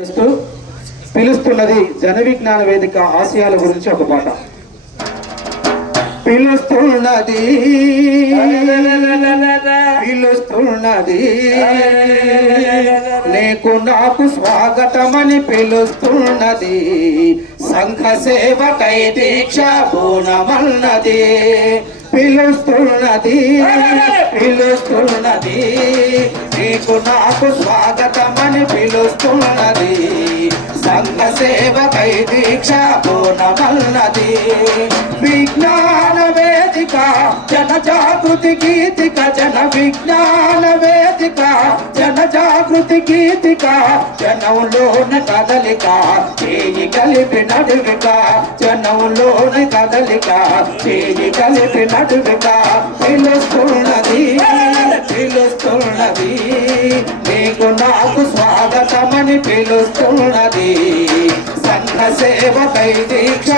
చేస్తూ పిలుస్తున్నది జన విజ్ఞాన వేదిక ఆశయాల గురించి ఒక పాట. పిలుస్తున్నది పిలుస్తున్నది నీకు నాకు స్వాగతమని పిలుస్తున్నది. సంఘ సేవకై దీక్ష పూనమన్నది పిలుస్తున్నది పిలుస్తున్నది. నీకు నాకు అని పిలుస్తున్నది. సంఘ సేవకై దీక్ష పూనమన్నది విజ్ఞాన వేదిక జన జాగృతి గీతిక జన విజ్ఞాన వేదిక జన జాగృతి గీతిక జనంలోన కదలిక చేయి కలిపి నడువిక జనంలోన కదలిక చేయి కలిపి నడువిక పిలుస్తున్నది పిలుస్తున్నది. నీకు నాకు స్వాగతమని పిలుస్తున్నది. సంఘ సేవకై దీక్ష